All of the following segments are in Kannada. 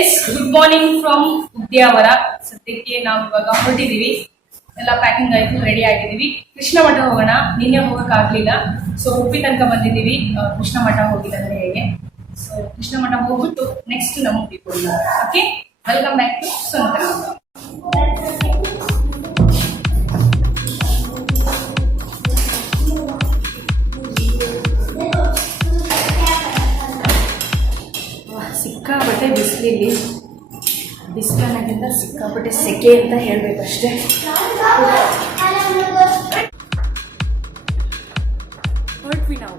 Yes good morning from Udyavara. ಸದ್ಯಕ್ಕೆ ನಾವು ಇವಾಗ ಹೊರಟಿದೀವಿ, ಎಲ್ಲ ಪ್ಯಾಕಿಂಗ್ ಆಯ್ತು, ರೆಡಿ ಆಗಿದೀವಿ. ಕೃಷ್ಣ ಮಠ ಹೋಗೋಣ, ನಿನ್ನೆ ಹೋಗಕ್ಕಾಗ್ಲಿಲ್ಲ, ಸೊ ಉಡುಪಿ ತನಕ ಬಂದಿದ್ದೀವಿ. ಕೃಷ್ಣ ಮಠ ಹೋಗಿದ್ರೆ ಹೇಗೆ, ಸೊ ಕೃಷ್ಣ ಮಠ ಹೋಗ್ಬಿಟ್ಟು ನೆಕ್ಸ್ಟ್ ನಮಗೆ ಓಕೆ. ವೆಲ್ಕಮ್ ಬ್ಯಾಕ್ ಟು ಸ್ವಂತ. ಸಿಕ್ಕಾಪಟ್ಟೆ ಬಿಸಿಲಿಲ್ಲಿ, ಬಿಸಿಲನ್ನೋಕ್ಕಿಂತ ಸಿಕ್ಕಾಪಟ್ಟೆ ಸೆಕೆ ಅಂತ ಹೇಳ್ಬೇಕಷ್ಟೇ. ಹೊರಟ್ವಿ ನಾವು.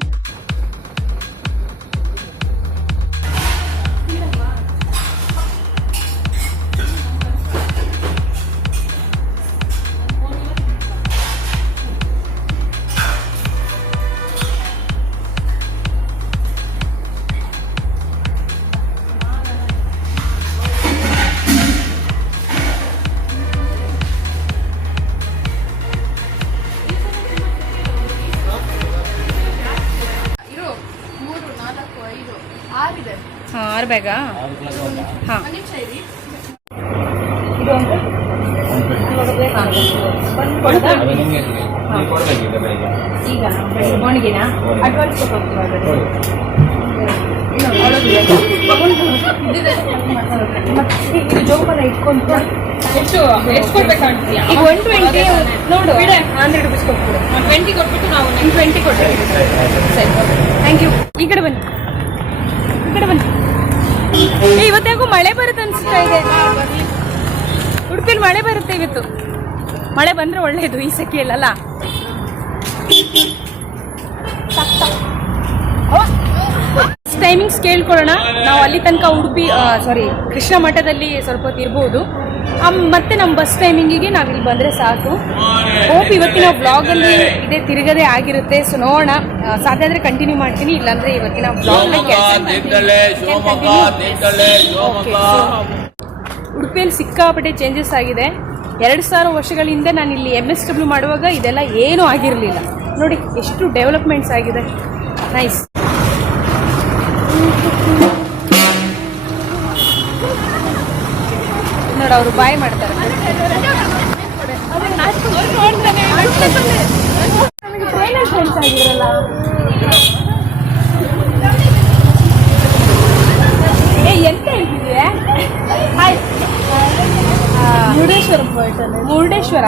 ಹಾಂ, 6 ಬ್ಯಾಗಾ? ಹಾಂ, ಈಗ ಒಣಗಿನ ಅಡ್ವಾನ್ಸ್ ಇದು ಜೋಪಾನ ಇಟ್ಕೊಂಡು ಎಷ್ಟು ಕೊಡ್ಬೇಕಾಗ್ತೀಯ? ಈಗ 120 ನೋಡು, 100 ರೂಪೀಸ್ ಕೊಟ್ಬಿಡು. 20 ಕೊಟ್ಬಿಟ್ಟು ನಾವು 20 ಕೊಟ್ಟರೆ ಸರಿ. Thank you. ಈ ಕಡೆ ಬನ್ನಿ, ಈ ಕಡೆ ಬನ್ನಿ. ಇವತ್ತಾಗೂ ಮಳೆ ಬರುತ್ತೆ ಅನ್ಸ್ತಾ ಇದೆ. ಉಡುಪಿಲಿ ಮಳೆ ಬರುತ್ತೆ ಇವತ್ತು. ಮಳೆ ಬಂದ್ರೆ ಒಳ್ಳೇದು ಈ ಸೆಕೆಯಲ್ಲ. ಟೈಮಿಂಗ್ಸ್ ಕೇಳ್ಕೊಳ್ಳೋಣ. ನಾವು ಅಲ್ಲಿ ತನಕ ಉಡುಪಿ ಕೃಷ್ಣ ಮಠದಲ್ಲಿ ಸ್ವಲ್ಪ ಹೊತ್ತು ಇರ್ಬೋದು. ಮತ್ತೆ ನಮ್ಮ ಬಸ್ ಟೈಮಿಂಗಿಗೆ ನಾವಿಲ್ಲಿ ಬಂದರೆ ಸಾಕು. ಹೋಪ್ ಇವತ್ತಿನ ಬ್ಲಾಗಲ್ಲಿ ಇದೇ ತಿರುಗದೆ ಆಗಿರುತ್ತೆ. ಸೊ ನೋಡೋಣ, ಸಾಧ್ಯ ಆದರೆ ಕಂಟಿನ್ಯೂ ಮಾಡ್ತೀನಿ, ಇಲ್ಲಾಂದರೆ ಇವತ್ತಿನ ಬ್ಲಾಗ್ನ ಉಡುಪಿಯಲ್ಲಿ ಸಿಕ್ಕಾಪಟ್ಟೆ ಚೇಂಜಸ್ ಆಗಿದೆ. 2000 ವರ್ಷಗಳ ಹಿಂದೆ ನಾನು ಇಲ್ಲಿ MSW ಮಾಡುವಾಗ ಇದೆಲ್ಲ ಏನೂ ಆಗಿರಲಿಲ್ಲ. ನೋಡಿ ಎಷ್ಟು ಡೆವಲಪ್ಮೆಂಟ್ಸ್ ಆಗಿದೆ. ನೈಸ್. ನೋಡಿ ಅವರು ಬಾಯ್ ಮಾಡ್ತಾರೆ. ಎಂತ ಹೇಳ್ತಿದ್ಯಾ? ಮುರುಡೇಶ್ವರ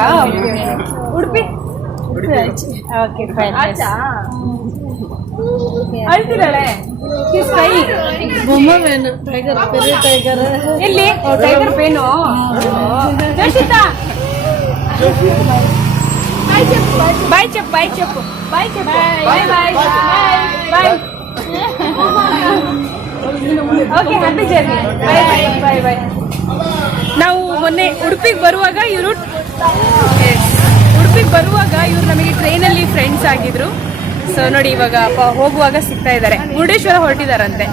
ಉಡುಪಿ. Okay fine. ಅಳ್ತಿದ್ದಾಳೆ. ಎಲ್ಲಿ ಟೈಗರ್ ಪೇನು? ಜೋಶಿತಾ ಬಾಯ್ ಚೆಪ್, ಬಾಯ್ ಚೆಪ್, ಬಾಯ್ ಚೆಪ್, bye bye bye. Okay, happy journey. Bye bye bye bye. ನಾವು ಮೊನ್ನೆ ಉಡುಪಿಗೆ ಬರುವಾಗ ಇವರು ನಮಗೆ ಟ್ರೈನಲ್ಲಿ ಫ್ರೆಂಡ್ಸ್ ಆಗಿದ್ರು. ಸೊ ನೋಡಿ ಇವಾಗ ಹೋಗುವಾಗ ಸಿಗ್ತಾ ಇದ್ದಾರೆ. ಮುರುಡೇಶ್ವರ ಹೊರಟಿದಾರಂತೆ.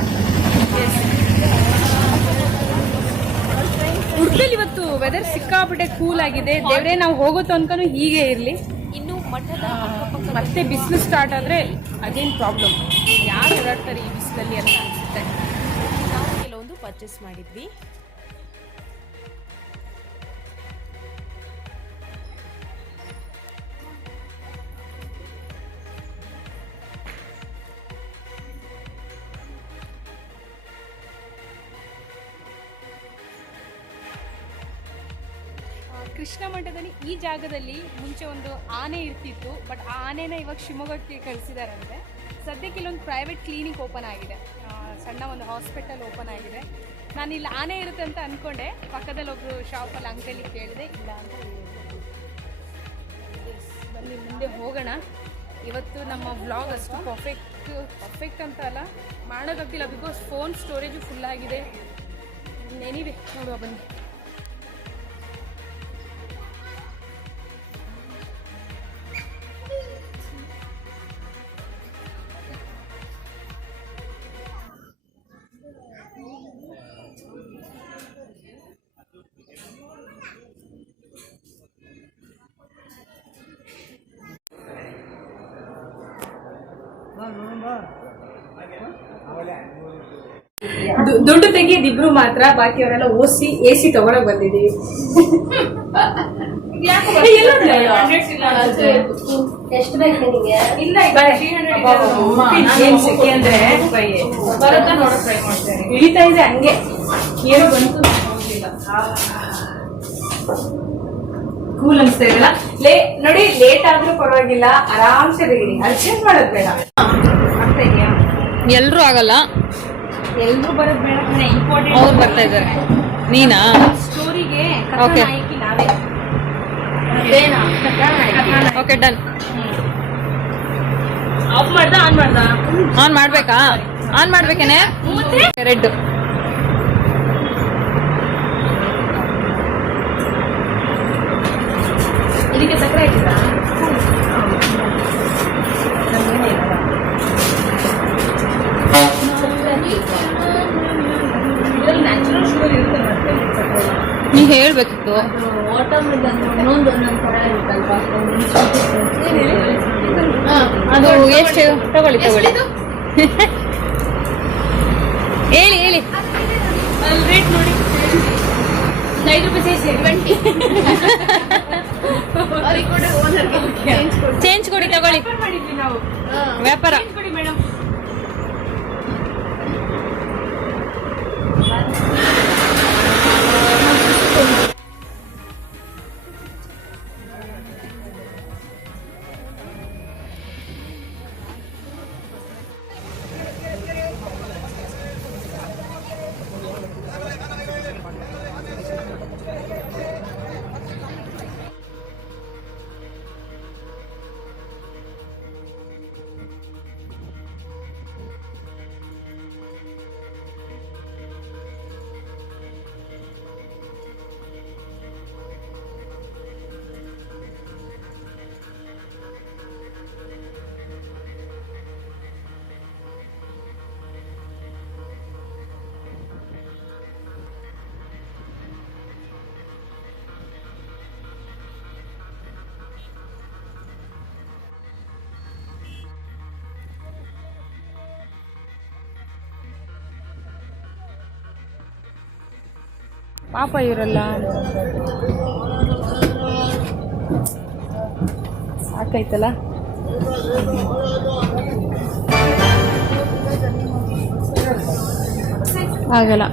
ಉಡುಪಿಯಲ್ಲಿ ಇವತ್ತು ವೆದರ್ ಸಿಕ್ಕಾಪಟ್ಟೆ ಕೂಲ್ ಆಗಿದೆ. ದೇವ್ರೆ, ನಾವು ಹೋಗೋ ತನಕನೂ ಹೀಗೆ ಇರಲಿ. ಇನ್ನು ಮತ್ತೆ ಬಿಸಿಲು ಸ್ಟಾರ್ಟ್ ಆದರೆ ಅದೇನು ಪ್ರಾಬ್ಲಮ್. ಯಾರು ಓಡಾಡ್ತಾರೆ ಈ ಬಿಸಿಲಲ್ಲಿ ಅಂತ ಅನಿಸುತ್ತೆ. ನಾವು ಕೆಲವೊಂದು ಪರ್ಚೇಸ್ ಮಾಡಿದ್ವಿ. ಕೃಷ್ಣ ಮಠದಲ್ಲಿ ಈ ಜಾಗದಲ್ಲಿ ಮುಂಚೆ ಒಂದು ಆನೆ ಇರ್ತಿತ್ತು, ಬಟ್ ಆ ಆನೆನ ಇವಾಗ ಶಿವಮೊಗ್ಗಕ್ಕೆ ಕಳಿಸಿದಾರಂತೆ. ಸದ್ಯಕ್ಕೆ ಇಲ್ಲೊಂದು ಪ್ರೈವೇಟ್ ಕ್ಲಿನಿಕ್ ಓಪನ್ ಆಗಿದೆ, ಸಣ್ಣ ಒಂದು ಹಾಸ್ಪಿಟಲ್ ಓಪನ್ ಆಗಿದೆ. ನಾನು ಇಲ್ಲಿ ಆನೆ ಇರುತ್ತೆ ಅಂತ ಅಂದ್ಕೊಂಡೆ. ಪಕ್ಕದಲ್ಲಿ ಒಬ್ಬರು ಶಾಪಲ್ಲಿ ಅಂಕಲಿಗೆ ಕೇಳಿದೆ, ಇಲ್ಲ ಅಂತ ಹೇಳಿದ್ರು. ಬನ್ನಿ ಮುಂದೆ ಹೋಗೋಣ. ಇವತ್ತು ನಮ್ಮ ವ್ಲಾಗ್ ಅಷ್ಟು ಪರ್ಫೆಕ್ಟ್ ಅಂತ ಅಲ್ಲ, ಮಾಡೋಕ್ಕಾಗ್ತಿಲ್ಲ, ಬಿಕಾಸ್ ಫೋನ್ ಸ್ಟೋರೇಜು ಫುಲ್ ಆಗಿದೆ. ಎನಿವೆ ನೋಡುವ ಬನ್ನಿ. ದುಡ್ಡು ತೆಗಿಯೋದು ಇಬ್ರು ಮಾತ್ರ, ಬಾಕಿಯವರೆಲ್ಲ ಓಸಿ AC ತಗೊಳಕ್ ಬಂದಿದೀವಿ. ಎಷ್ಟು ಬೇಕು ನಿಮಗೆ? ಇಲ್ಲ ಸೆಕೆ ಅಂದ್ರೆ ಬರುತ್ತಾ ನೋಡಕ್ ಟ್ರೈ ಮಾಡ್ತೇನೆ. ಇಳಿತಾ ಇದೆ ಹಂಗೆ, ಏನೋ ಬಂತು ಕೂಲ್ ಅನ್ಸ್ತಾ ಇದೆಲ್ಲ. ನೋಡಿ ಲೇಟ್ ಆದ್ರೂ ಪರವಾಗಿಲ್ಲ, ಆರಾಮ್ಸೆ ತೆಗೀರಿ, ಅರ್ಜೆಂಟ್ ಮಾಡೋದ್ ಬೇಡ. ಆಗ್ತಾ ಇದೆಯಾ? ಎಲ್ರೂ ಆಗಲ್ಲ, ಎಲ್ರು ಬರೋದ್ ಬೇಡ, ಇಂಪಾರ್ಟೆಂಟ್ ಅವ್ರು ಬರ್ತಾ ಇದಾರೆ. ನೀನಾ? ಸ್ಟೋರಿಗೆ Okay. ನಾಯಕಿ ನಾವೇ. Okay done. ಆಫ್ ಮಾಡ್ದ ಆನ್ ಮಾಡ್ದ? ಆನ್ ಮಾಡ್ಬೇಕಾ? ಆನ್ ಮಾಡ್ಬೇಕೇನೆ? ರೆಡ್. ಇದಕ್ಕೆ ಸಕ್ಕರೆ ಹಾಕಿದ್ರಾ? ಇದ್ರಲ್ಲಿ ನ್ಯಾಚುರಲ್ ಶುಗರ್ ಇರುತ್ತೆ ಮತ್ತೆ ನೀ ಹೇಳ್ಬೇಕಿತ್ತು. ಒಂದೊಂದು ಥರ ಇರುತ್ತಲ್ವಾ? ಅದು ಎಷ್ಟು? ತಗೊಳ್ಳಿ ತಗೊಳ್ಳಿ. ಹೇಳಿ ಹೇಳಿ. ಅಲ್ಲಿ ರೇಟ್ ನೋಡಿ, 5 ರೂಪಾಯಿ ಸೇರಿಸಿ 20. ಚೇಂಜ್ ಕೊಡಿ, ತಗೊಳ್ಳಿ. ಮಾಡಿದ್ವಿ ನಾವು, ವ್ಯಾಪಾರ. ಕೊಡಿ ಮೇಡಮ್. ಪಾಪ ಇವರಲ್ಲ. ಸಾಕಾಯ್ತಲ್ಲ. ಆಗಲ್ಲ.